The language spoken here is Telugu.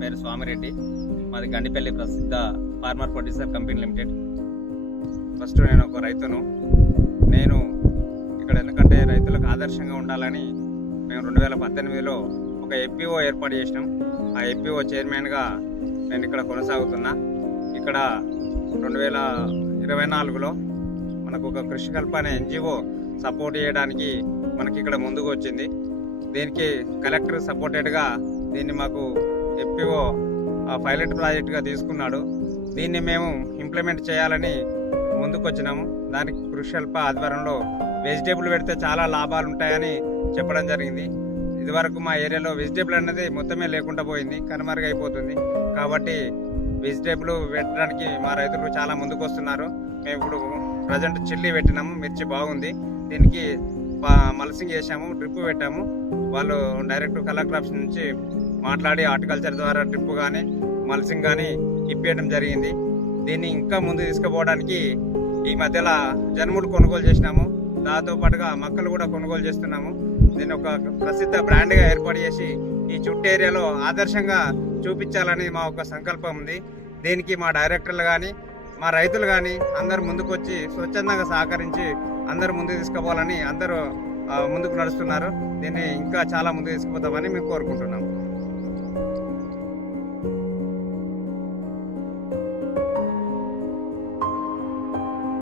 పేరు స్వామిరెడ్డి. మాది గండిపల్లి ప్రసిద్ధ farmer producer company limited. First నేను ఒక రైతును. నేను ఇక్కడ ఎందుకంటే రైతులకు ఆదర్శంగా ఉండాలని మేము 2018లో ఒక ఎఫ్పిఓ ఏర్పాటు చేసినాం. ఆ ఎఫ్పిఓ చైర్మన్గా నేను ఇక్కడ కొనసాగుతున్నా. ఇక్కడ 2024లో మనకు ఒక కృషికల్ప అనే ఎన్జిఓ సపోర్ట్ చేయడానికి మనకి ఇక్కడ ముందుకు వచ్చింది. దీనికి కలెక్టర్ సపోర్టెడ్గా దీన్ని మాకు ఎఫ్పిఓ పైలట్ ప్రాజెక్టుగా తీసుకున్నాడు. దీన్ని మేము ఇంప్లిమెంట్ చేయాలని ముందుకు వచ్చినాము. దానికి కృషికల్ప ఆధ్వర్యంలో వెజిటేబుల్ పెడితే చాలా లాభాలు ఉంటాయని చెప్పడం జరిగింది. ఇదివరకు మా ఏరియాలో వెజిటేబుల్ అనేది మొత్తమే లేకుండా పోయింది, కనుమరుగైపోతుంది. కాబట్టి వెజిటేబుల్ పెట్టడానికి మా రైతులు చాలా ముందుకు వస్తున్నారు. మేము ఇప్పుడు ప్రజెంట్ చిల్లీ పెట్టినాము, మిర్చి బాగుంది. దీనికి మల్సింగ్ చేసాము, డ్రిప్ పెట్టాము. వాళ్ళు డైరెక్ట్ కలెక్టర్ ఆఫీస్ నుంచి మాట్లాడి హార్టికల్చర్ ద్వారా డ్రిప్ కానీ మల్సింగ్ కానీ ఇప్పించడం జరిగింది. దీన్ని ఇంకా ముందు తీసుకుపోవడానికి ఈ మధ్యలో జనుములు కొనుగోలు చేసినాము. దాంతో పాటుగా మొక్కలు కూడా కొనుగోలు చేస్తున్నాము. దీన్ని ఒక ప్రసిద్ధ బ్రాండ్గా ఏర్పాటు చేసి ఈ చుట్టూ ఏరియాలో ఆదర్శంగా చూపించాలని మా ఒక సంకల్పం ఉంది. దీనికి మా డైరెక్టర్లు కానీ మా రైతులు కానీ అందరూ ముందుకు వచ్చి స్వచ్ఛందంగా సహకరించి అందరూ ముందుకు తీసుకుపోవాలని అందరూ ముందుకు నడుస్తున్నారు. దీన్ని ఇంకా చాలా ముందుకు తీసుకుపోతామని మేము కోరుకుంటున్నాము.